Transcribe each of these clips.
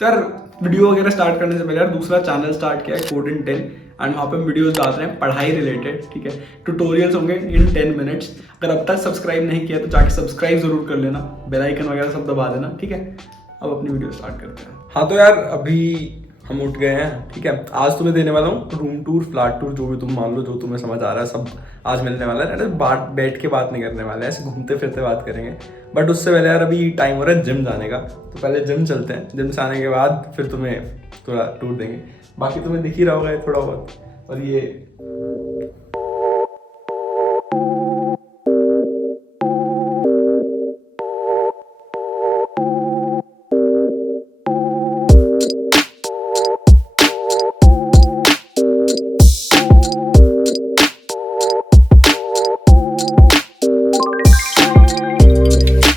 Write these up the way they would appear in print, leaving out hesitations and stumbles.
यार वीडियो वगैरह स्टार्ट करने से पहले यार दूसरा चैनल स्टार्ट किया है कोड इन 10 एंड वहाँ पे वीडियोस डाल रहे हैं पढ़ाई रिलेटेड, ठीक है। ट्यूटोरियल्स होंगे इन 10 मिनट्स। अगर अब तक सब्सक्राइब नहीं किया तो जाके सब्सक्राइब जरूर कर लेना, बेल आइकन वगैरह सब दबा देना, ठीक है। अब अपनी वीडियो स्टार्ट करते हैं। हाँ तो यार अभी हम उठ गए हैं, ठीक है। आज तुम्हें देने वाला हूँ रूम टूर, फ्लैट टूर, जो भी तुम मान लो, जो तुम्हें समझ आ रहा है सब आज मिलने वाला है। अरे बैठ के बात नहीं करने वाले हैं, ऐसे घूमते फिरते बात करेंगे। बट उससे पहले यार अभी टाइम हो रहा है जिम जाने का, तो पहले जिम चलते हैं। जिम से आने के बाद फिर तुम्हें थोड़ा टूर देंगे। बाकी तुम्हें दिख ही रहा होगा थोड़ा बहुत। और ये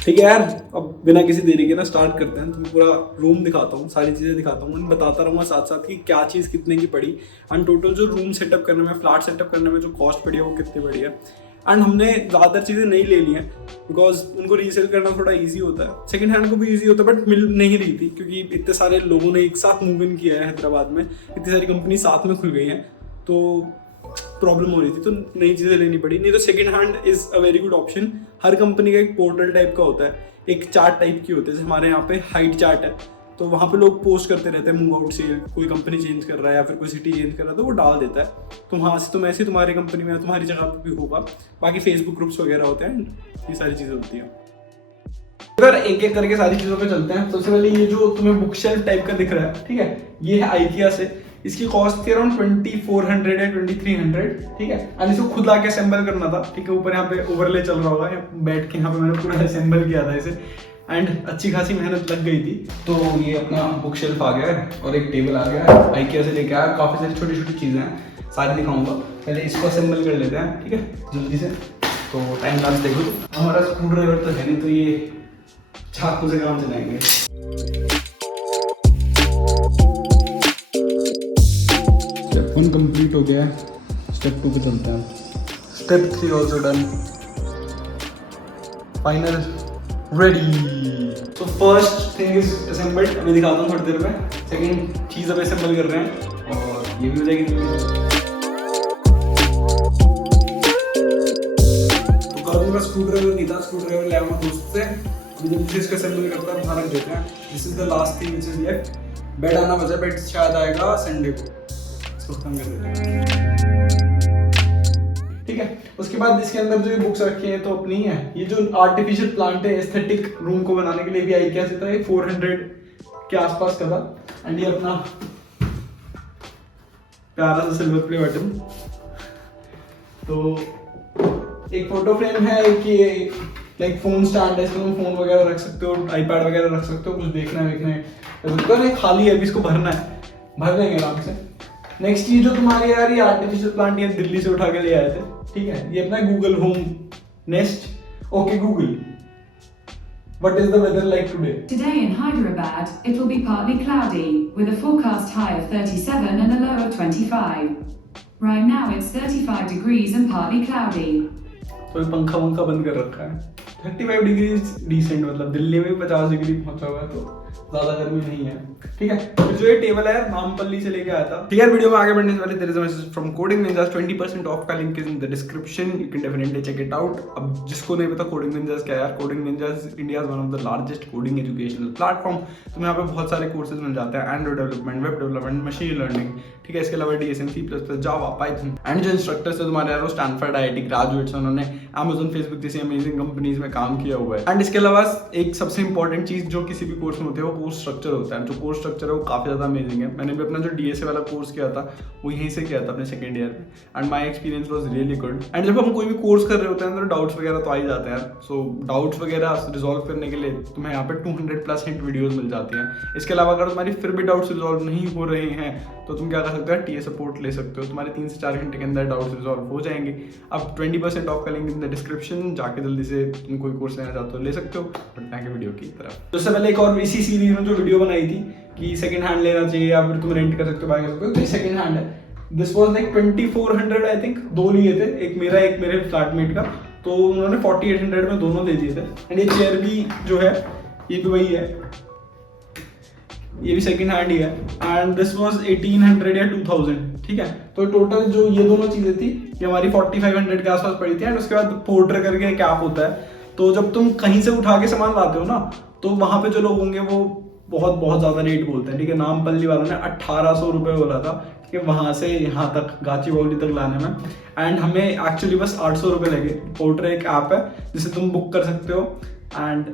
ठीक है यार, अब बिना किसी देरी के ना स्टार्ट करते हैं। तुम्हें पूरा रूम दिखाता हूँ, सारी चीज़ें दिखाता हूँ, बताता रहूँगा साथ साथ कि क्या चीज़ कितने की पड़ी एंड टोटल जो रूम सेटअप करने में, फ्लैट सेटअप करने में जो कॉस्ट पड़ी है वो कितनी पड़ी है। एंड हमने ज़्यादातर चीज़ें नहीं ले ली हैं बिकॉज उनको रीसेल करना थोड़ा ईजी होता है, सेकंड हैंड को भी ईजी होता है, बट मिल नहीं रही थी क्योंकि इतने सारे लोगों ने एक साथ मूव इन किया है हैदराबाद में, इतनी सारी कंपनी साथ में खुल गई हैं, तो प्रॉब्लम हो रही थी, तो नई चीज़ें लेनी पड़ी। नहीं तो second hand is a very good option. Her company का एक पोर्टल टाइप का होता है, एक चार्ट टाइप की होती है। जैसे हमारे यहाँ पे हाइट चार्ट है, तो वहाँ पे लोग पोस्ट करते रहते हैं मूव आउट सेल, कोई कंपनी चेंज कर रहा है या फिर कोई सिटी चेंज कर रहा है तो वो डाल देता है। तो वहाँ से तुम ऐसे तुम्हारी कंपनी में, तुम्हारी जगह पे भी होगा। बाकी फेसबुक ग्रुप्स वगैरह होते हैं, ये सारी चीज़ें होती हैं। अगर एक एक करके सारी चीज़ों पे चलते हैं। सबसे पहले ये जो तुम्हें बुक शेल्फ टाइप का दिख रहा है, ठीक है, ये है आइकिया से। इसकी कॉस्ट थी अराउंड 2400 या 2300, ठीक है। एंड इसको खुद लाके असेंबल करना था, ठीक है। ऊपर यहाँ पे ओवरले चल रहा होगा, बैठ के यहाँ पे मैंने पूरा असेंबल किया था इसे एंड अच्छी खासी मेहनत लग गई थी। तो ये अपना बुक शेल्फ आ गया है और एक टेबल आ गया है, आइकिया से लेके आया। काफ़ी सारी छोटी छोटी चीज़ें हैं, सारी दिखाऊंगा। पहले इसको असेंबल कर लेते हैं, ठीक है, जल्दी से। तो टाइम लास्ट देखो, हमारा स्क्रू ड्राइवर तो है नहीं, तो ये चाकू से काम चलाएंगे। स्टेप 1 कंप्लीट हो गया है, स्टेप 2 पे चलते हैं। Step 3 also done, final ready. तो फर्स्ट थिंग इज असेंबल्ड, अभी दिखाता हूँ थोड़ी देर में। सेकंड चीज़ अब असेंबल कर रहे हैं और ये भी हो जाएगी। तो कल मेरा स्क्रू ड्राइवर नहीं था, स्क्रू ड्राइवर ले आया मैं दोस्त से। जब इसको असेंबल करता है बाहर रख देते हैं। This is the last thing which is left. Bed आना बचा, बेड शायद आएगा संडे को, इसको खत्म कर देते हैं, ठीक है। उसके बाद इसके अंदर जो ये बुक्स रखी हैं तो अपनी है। ये जो आर्टिफिशियल प्लांट है एस्थेटिक रूम को बनाने के लिए भी आइकिया से था, ये 400 के आसपास का था। एंड ये अपना प्यारा सा सिल्वर प्ले बटन। तो एक फोटो फ्रेम है, एक ये लाइक फोन स्टैंड है, इसमें तुम फोन वगैरह रख सकते हो, आईपैड वगैरह रख सकते हो, कुछ देखना है खाली है, अभी इसको भरना है, भर देंगे आराम से। नेक्स्ट ये जो तुम्हारे यार ये आर्टिफिशियल प्लांट ये दिल्ली से उठा के ले आए थे, ठीक है। ये अपना Google home nest. Okay Google, what is the weather like today? Today in Hyderabad, it will be partly cloudy, with a forecast high of 37 and a low of 25. Right now it's 35 degrees and partly cloudy. तो पंखा वंखा बंद कर रखा है। 35 degree decent, मतलब दिल्ली में 50 degree पहुंचा हुआ है, तो ज्यादा गर्मी नहीं है, ठीक है। फिर जो ये टेबल है नामपल्ली से लेके आया था, ठीक है। वीडियो में आगे बढ़ने से पहले there is a message from Coding Ninjas, 20% off का link is in the description, you can definitely check it out. अब जिसको नहीं पता कोडिंग निंजास क्या है यार, Coding Ninjas India one of the largest coding educational platform. तो यहाँ पे बहुत सारे कोर्सेज मिल जाते हैं, Android development, web development, machine learning, ठीक है। इसके अलावा DSM, C++, Java, Python. And जो इंस्ट्रक्टर्स है तुम्हारे यार वो स्टैनफोर्ड IIT ग्रेजुएट्स, उन्होंने अमेज़न, फेसबुक जैसी अमेजिंग कंपनीज में काम किया हुआ है। एंड इसके अलावा एक सबसे इंपॉर्टेंट चीज जो किसी भी कोर्स में होती है वो कोर्स स्ट्रक्चर होता है। जो कोर्स स्ट्रक्चर है वो काफी ज्यादा अमेजिंग है। मैंने भी अपना जो DSA वाला कोर्स किया था वो यहीं से किया था अपने सेकंड ईयर में, and my experience was really good. And जब हम कोई भी कोर्स कर रहे होते हैं तो डाउट्स वगैरह तो आ ही जाते हैं। सो डाउट्स वगैरह रिजॉल्व करने के लिए तुम्हें यहाँ पे 200+ हिंट वीडियोस मिल जाती हैं। इसके अलावा अगर तुम्हारी फिर भी डाउट्स रिजॉल्व नहीं हो रहे हैं तो तुम क्या कर सकते हो, TA सपोर्ट ले सकते हो। तुम्हारे 3 से 4 घंटे के अंदर डाउट्स रिजॉल्व हो जाएंगे। अब 20% ऑफ का लिंक इन द डिस्क्रिप्शन, जाके जल्दी से तुम कोई कोर्स लेना चाहते हो ले सकते हो। बढ़ते हैं वीडियो की तरफ। तो उससे पहले एक और इसी सीरीज में जो वीडियो बनाई थी कि सेकंड हैंड लेना चाहिए या फिर तुम रेंट कर सकते हो, बाय कर सकते हो, तो सेकंड हैंड है। This was like 2400 I think, 2 लिए थे, एक मेरा एक मेरे फ्लैटमेट का, तो उन्होंने 4800 में दोनों दे दिए थे। एंड ये चेयर भी जो है ये भी वही है, ये भी सेकंड हैंड ही है एंड दिस वाज 1800 या 2000, ठीक है। तो टोटल जो ये दोनों चीजें थी ये हमारी 4500 के आसपास पड़ी थी। एंड उसके बाद पोर्टर करके एक ऐप होता है, तो जब तुम कहीं से उठा के सामान लाते हो ना, तो वहां पे जो लोग होंगे वो बहुत बहुत ज्यादा रेट बोलते हैं, ठीक है। नामपल्ली वालों ने 1800 रुपये बोला था कि वहां से यहाँ तक गाची बाउली तक लाने में, एंड हमें एक्चुअली बस 800 रुपये लगे। पोर्टर एक ऐप है जिसे तुम बुक कर सकते हो। एंड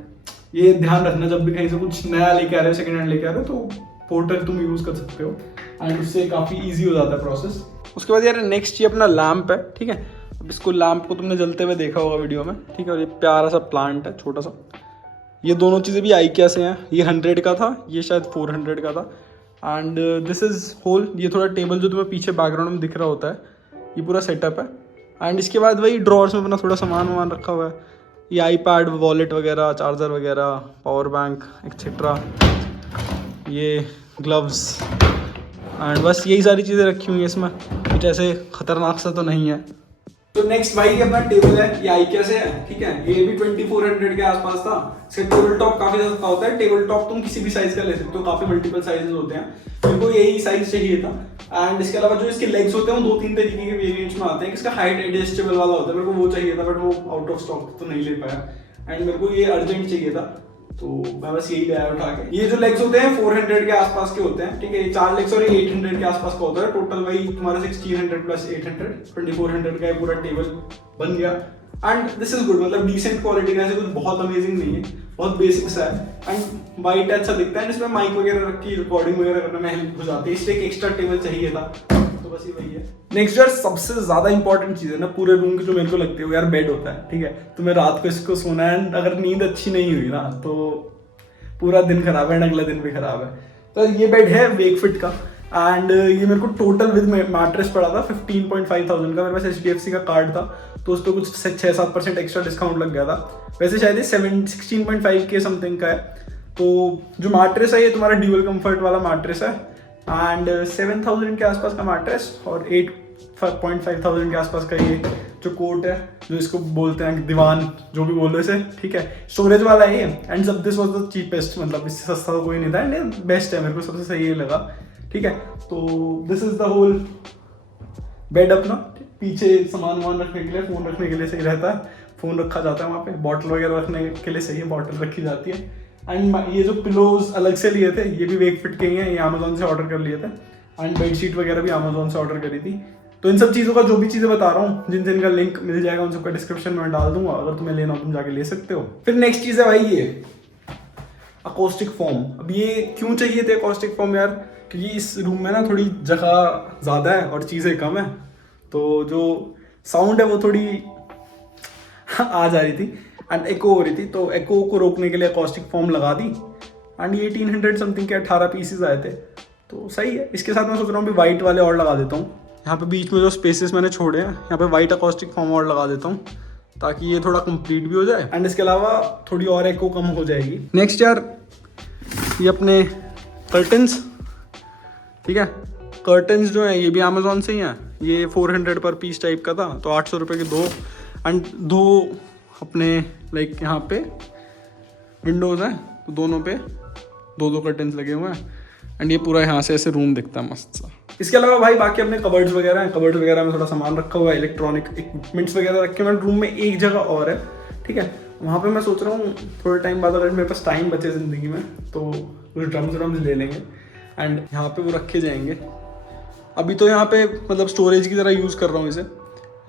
ये ध्यान रखना, जब भी कहीं से कुछ नया लेके आ रहे हो, सेकंड हैंड लेके आ रहे हो, तो पोर्टर तुम यूज कर सकते हो एंड उससे काफी इजी हो जाता है प्रोसेस। उसके बाद यार नेक्स्ट ये अपना लैंप है, ठीक है। अब इसको लैंप को तुमने जलते हुए देखा होगा वीडियो में, ठीक है। और ये प्यारा सा प्लांट है छोटा सा। ये दोनों चीज़ें भी IKEA से हैं। ये 100 का था, ये शायद 400 का था। एंड दिस इज़ होल, ये थोड़ा टेबल जो तुम्हें पीछे बैकग्राउंड में दिख रहा होता है, ये पूरा सेटअप है। एंड इसके बाद वही ड्रॉर्स में अपना थोड़ा सामान वामान रखा हुआ है। ये iPad, वॉलेट वगैरह, चार्जर वगैरह, पावर बैंक एक्सेट्रा, ये ग्लव्स एंड बस यही सारी चीज़ें रखी हुई हैं इसमें। कुछ ऐसे खतरनाक सा तो नहीं है। तो नेक्स्ट भाई ये अपना टेबल है, ये IKEA से है, ठीक है। ये भी 2400 के आसपास था। इसका टेबल टॉप काफी सस्ता होता है। टेबल टॉप तुम किसी भी साइज का ले सकते हो, काफी मल्टीपल साइजेस होते हैं। मेरे को यही साइज चाहिए था। एंड इसके अलावा जो इसके लेग्स होते हैं वो 2-3 तरीके के वेरिएंट्स में आते हैं। इसका हाइट एडजस्टेबल वाला होता है, मेरे को वो चाहिए था, बट वो आउट ऑफ स्टॉक तो नहीं ले पाया। एंड मेरे को ये अर्जेंट चाहिए था, तो मैं बस यही लाया उठा के। ये जो लेग्स होते हैं 400 के आसपास के होते हैं, ठीक है। ये 4 लेग्स और 800 के आसपास का होता है। टोटल वही तुम्हारा 1600 प्लस 800 2400 का ये पूरा टेबल बन गया। एंड दिस इज गुड, मतलब डिसेंट क्वालिटी का, ऐसे कुछ बहुत अमेजिंग नहीं है, बहुत बेसिक सा है। एंड वाइट अच्छा दिखता है। इसमें माइक वगैरह रख के रिकॉर्डिंग वगैरह करने में हेल्प हो जाती है, इसलिए एक एक्स्ट्रा टेबल चाहिए था, तो बस ये वही है। नेक्स्ट यार सबसे ज्यादा इंपॉर्टेंट चीज है ना पूरे रूम की, जो मेरे को लगती है वो यार बेड होता है, ठीक है। तुम्हें रात को इसको सोना है, अगर नींद अच्छी नहीं हुई ना तो पूरा दिन खराब है, अगला दिन भी खराब है। तो ये बेड है वेकफिट का। एंड ये मेरे को टोटल विद मैट्रेस पड़ा था 15,500 का। मेरे पास HDFC का कार्ड था, तो उस पर कुछ 6-7% एक्स्ट्रा डिस्काउंट लग गया था। वैसे शायद ये 16.5 के समथिंग का है। तो जो मैट्रेस है ये तुम्हारा ड्यूअल कंफर्ट वाला मैट्रेस है। एंड 7,000 के आसपास का मैट्रेस और 8,500 के आसपास का ये जो कोट है, जो इसको बोलते हैं दीवान, जो भी बोल रहे इसे, ठीक है। स्टोरेज वाला है ये। एंड सब दिस वाज द चीपेस्ट, मतलब इससे सस्ता तो कोई नहीं था। एंड बेस्ट है, मेरे को सबसे सही ये लगा, ठीक है। तो this is the whole bed अपना। पीछे सामान वामान रखने के लिए, फोन रखने के लिए सही रहता है, फोन रखा जाता है वहाँ पे। बॉटल वगैरह रखने के लिए सही है, बॉटल रखी जाती है। एंड ये जो पिलोज अलग से लिए थे, ये भी वेकफिट के ही हैं, ये अमेजोन से ऑर्डर कर लिए थे। एंड बेडशीट वगैरह भी अमेजोन से ऑर्डर करी थी। तो इन सब चीज़ों का जो भी चीज़ें बता रहा हूँ, जिन जिनका लिंक मिल जाएगा उन सबका डिस्क्रिप्शन में डाल दूंगा, अगर तुम्हें लेना हो तुम जाके ले सकते हो। फिर नेक्स्ट चीज़ है भाई ये अकोस्टिक फोम। अब ये क्यों चाहिए थे अकोस्टिक फोम यार? क्योंकि इस रूम में ना थोड़ी जगह ज़्यादा है और चीज़ें कम है, तो जो साउंड है वो थोड़ी आ जा रही थी एंड एको हो रही थी। तो एको को रोकने के लिए अकोस्टिक फोम लगा दी। एंड ये 1800 समथिंग के 18 पीसेज आए थे, तो सही है। इसके साथ मैं सोच रहा हूँ भी वाइट वाले और लगा देता हूँ। यहाँ पे बीच में जो स्पेसेस मैंने छोड़े हैं, यहाँ पे वाइट अकोस्टिक फोम और लगा देता हूँ, ताकि ये थोड़ा कंप्लीट भी हो जाए। एंड इसके अलावा थोड़ी और एको कम हो जाएगी। नेक्स्ट यार ये अपने कर्टन्स, ठीक है। कर्टन्स जो हैं ये भी अमेजोन से ही हैं। ये 400 पर पीस टाइप का था, तो 800 रुपये के 2। एंड 2 अपने लाइक यहाँ पे विंडोज़ हैं, तो दोनों पे 2-2 कर्टन्स लगे हुए हैं। एंड ये पूरा यहाँ से ऐसे रूम दिखता है मस्त सा। इसके अलावा भाई बाकी अपने कबर्ड्स वगैरह हैं। कबर्ड्स वगैरह में थोड़ा सामान रखा हुआ है, इलेक्ट्रॉनिक इक्विपमेंट्स वगैरह रखे हुए हैं। रूम में एक जगह और है, ठीक है। वहाँ पे मैं सोच रहा हूँ थोड़े टाइम बाद अगर मेरे पास टाइम बचे ज़िंदगी में तो कुछ ड्रम्स ले लेंगे एंड यहाँ पे वो रखे जाएंगे। अभी तो यहाँ पे मतलब स्टोरेज की तरह यूज़ कर रहा हूँ इसे।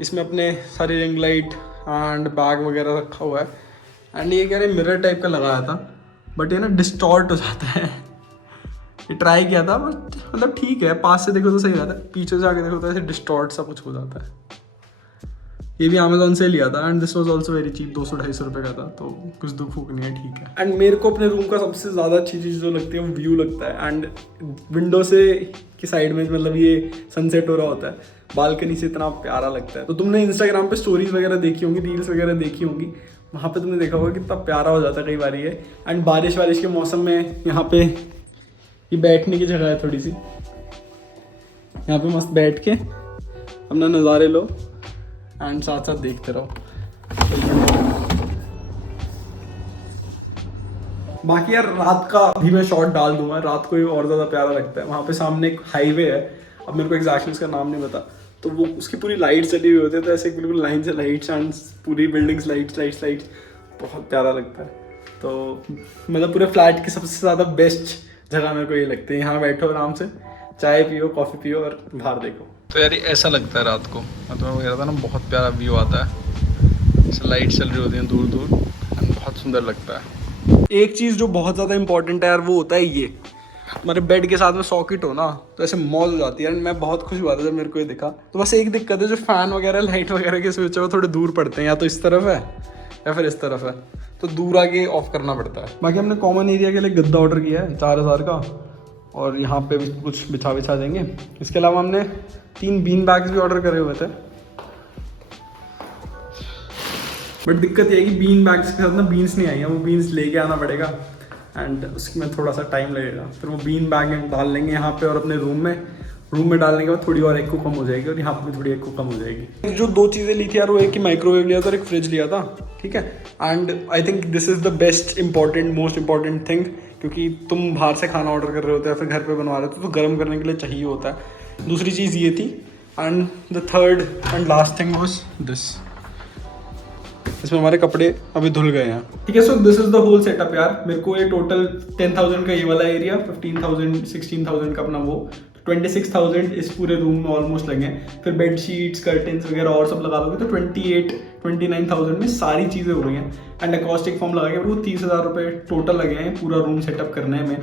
इसमें अपने सारी रिंग लाइट एंड बैग वगैरह रखा हुआ है। एंड ये कह रहे मिरर टाइप का लगाया था, बट ये ना डिस्टॉर्ट हो जाता है। ये ट्राई किया था बट मतलब ठीक है, पास से देखो तो सही रहता है, पीछे से आके देखो तो ऐसे डिस्टॉर्ट सा कुछ हो जाता है। ये भी अमेजोन से लिया था and this was also very cheap, 200-250 रुपये का था, तो कुछ दुख फूक नहीं है, ठीक है। एंड मेरे को अपने रूम का सबसे ज़्यादा अच्छी चीज़ जो लगती है वो व्यू लगता है। एंड विंडो से की साइड में मतलब ये सनसेट हो रहा होता है, बालकनी से इतना प्यारा लगता है। तो तुमने इंस्टाग्राम पे स्टोरीज वगैरह देखी होंगी, रील्स वगैरह देखी होंगी, वहाँ पे तुमने देखा होगा कितना प्यारा हो जाता है कई बार ये। एंड बारिश वारिश के मौसम में यहाँ पे ये बैठने की जगह है थोड़ी सी, यहाँ पे मस्त बैठ के अपना नज़ारे लो एंड साथ साथ देखते रहो। बाकी यार रात का भी मैं शॉट डाल दूंगा, रात को ही और ज़्यादा प्यारा लगता है। वहाँ पे सामने एक हाईवे है, अब मेरे को एग्जैक्टली उसका नाम नहीं पता, तो वो उसकी पूरी लाइट चली हुई होती है, तो ऐसे बिल्कुल लाइन से लाइट्स एंड पूरी बिल्डिंग्स लाइट्स, बहुत प्यारा लगता है। तो मतलब पूरे फ्लैट की सबसे ज़्यादा बेस्ट जगह मेरे को ये लगती है, यहाँ बैठो आराम से, चाय पियो, कॉफ़ी पियो और बाहर देखो। तो यार ऐसा लगता है रात को, मैं तुम्हें कह रहा था ना, बहुत प्यारा व्यू आता है, ऐसे लाइट चल रही होती हैं दूर दूर, बहुत सुंदर लगता है। एक चीज़ जो बहुत ज़्यादा इंपॉर्टेंट है यार, वो होता है ये, हमारे बेड के साथ में सॉकेट हो ना, तो ऐसे मौज हो जाती है। मैं बहुत खुश हुआ था जब मेरे को ये दिखा। तो बस एक दिक्कत है, जो फैन वगैरह लाइट वगैरह के स्विच है वो थोड़े दूर पड़ते हैं, या तो इस तरफ है या फिर इस तरफ है, तो दूर आके ऑफ करना पड़ता है। बाकी हमने कॉमन एरिया के लिए गद्दा ऑर्डर किया है 4000 का, और यहाँ पे भी कुछ बिछा देंगे। इसके अलावा हमने 3 बीन बैग्स भी ऑर्डर करे हुए थे, बट दिक्कत ये है कि बीन बैग्स के साथ ना बीन्स नहीं आई हैं, वो बीन्स लेके आना पड़ेगा एंड उसमें थोड़ा सा टाइम लगेगा। फिर वो बीन बैग डाल लेंगे यहाँ पे, और अपने रूम में डालने के बाद थोड़ी और एक को कम हो जाएगी, और यहाँ पे भी थोड़ी एक को कम हो जाएगी। जो 2 चीज़ें ली थी यार, वो एक ही माइक्रोवेव लिया था और एक फ्रिज लिया था, ठीक है। And I think this is the best most important thing, क्योंकि तुम बाहर से खाना ऑर्डर कर रहे होते हैं, फिर घर पे बनवा रहे होते तो गर्म करने के लिए चाहिए होता है। दूसरी चीज़ ये थी, and the third and last thing was this. इसमें हमारे कपड़े अभी धुल गए हैं, ठीक है। So this is the whole setup यार। मेरे को ये टोटल 10,000 का ये वाला एरिया, 15,000 16,000 का अपना वो, 26,000 इस पूरे रूम में ऑलमोस्ट लगे हैं। फिर बेड शीट्स, कर्टन्स वगैरह और सब लगा दोगे तो 29,000 में सारी चीज़ें हो गई हैं। एंड अकॉस्टिक फॉर्म लगा के वो 30,000 रुपये टोटल लगे हैं पूरा रूम सेटअप करने में।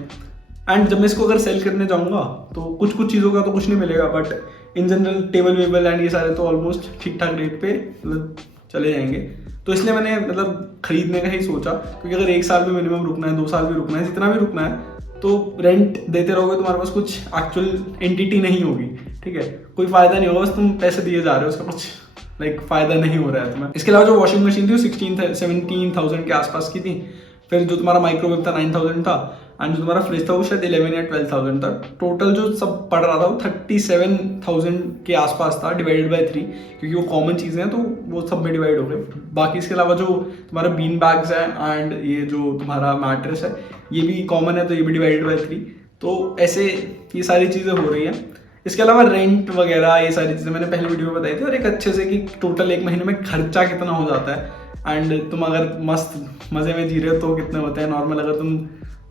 एंड जब मैं इसको अगर सेल करने जाऊँगा तो कुछ चीज़ों का तो कुछ नहीं मिलेगा, बट इन जनरल टेबल वेबल एंड ये सारे तो ऑलमोस्ट ठीक ठाक रेट पे मतलब चले जाएंगे। तो इसलिए मैंने मतलब खरीदने का ही सोचा, क्योंकि अगर 1 साल भी मिनिमम रुकना है, 2 साल भी रुकना है, जितना भी रुकना है, तो रेंट देते रहोगे तुम्हारे पास कुछ एक्चुअल एंटिटी नहीं होगी, ठीक है। कोई फायदा नहीं होगा, बस तुम पैसे दिए जा रहे हो, उसका कुछ लाइक फायदा नहीं हो रहा है तुम्हें। इसके अलावा जो वॉशिंग मशीन थी वो 17,000 के आसपास की थी। फिर जो तुम्हारा माइक्रोवेव था 9,000 था, एंड जो तुम्हारा फ्रिज था वो शायद 11 या 12,000 था। टोटल जो सब पड़ रहा था वो 37,000 के आसपास था, डिवाइडेड बाय 3, क्योंकि वो कॉमन चीज़ें हैं तो वो सब में डिवाइड हो गए। बाकी इसके अलावा जो तुम्हारा बीन बैग्स है एंड ये जो तुम्हारा मैट्रेस है ये भी कॉमन है, तो ये भी डिवाइडेड बाय 3। तो ऐसे ये सारी चीज़ें हो रही हैं। इसके अलावा रेंट वगैरह ये सारी चीज़ें मैंने पहले वीडियो में बताई थी, और एक अच्छे से कि टोटल 1 महीने में खर्चा कितना हो जाता है, एंड तुम अगर मस्त मज़े में जी रहे हो तो कितने होते हैं, नॉर्मल अगर तुम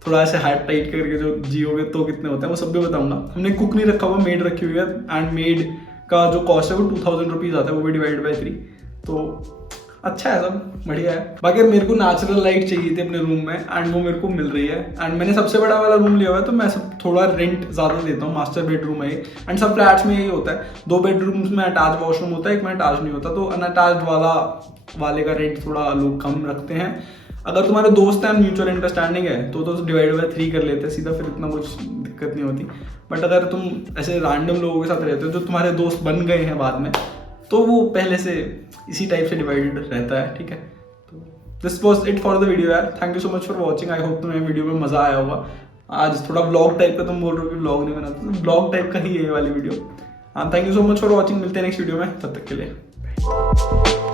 थोड़ा ऐसे हार्ट टाइट करके जो जियोगे तो कितने होते हैं, वो सब भी बताऊंगा। हमने कुक नहीं रखा हुआ, मेड रखी हुई है, एंड मेड का जो कॉस्ट है वो 2,000 रुपीज़ आता है, वो भी डिवाइड बाई 3। तो अच्छा है, सब बढ़िया है। बाकी मेरे को नेचुरल लाइट चाहिए थी अपने रूम में, एंड वो मेरे को मिल रही है। एंड मैंने सबसे बड़ा वाला रूम लिया हुआ है, तो मैं सब थोड़ा रेंट ज़्यादा देता हूँ। मास्टर बेडरूम है ये, एंड सब फ्लैट्स में यही होता है। 2 बेडरूम्स में अटैच वॉशरूम होता है, एक में अटैच नहीं होता, तो अनअटैच्ड वाले का रेंट थोड़ा लोग कम रखते हैं। अगर तुम्हारे दोस्त हैं, म्यूचुअल अंडरस्टैंडिंग है, तो डिवाइड बाय 3 कर लेते हैं सीधा, फिर इतना कुछ दिक्कत नहीं होती। बट अगर तुम ऐसे रैंडम लोगों के साथ रहते हो जो तुम्हारे दोस्त बन गए हैं बाद में, तो वो पहले से इसी टाइप से डिवाइडेड रहता है, ठीक है। तो this was it for the video यार। Thank you so much for watching. I hope तुम्हें वीडियो में मजा आया होगा। आज थोड़ा ब्लॉग टाइप का, तुम बोल रहे हो कि ब्लॉग नहीं बनाते, तो ब्लॉग टाइप का ही है ये वाली video. Thank you so much for watching. मिलते हैं नेक्स्ट वीडियो में, तब तक के लिए।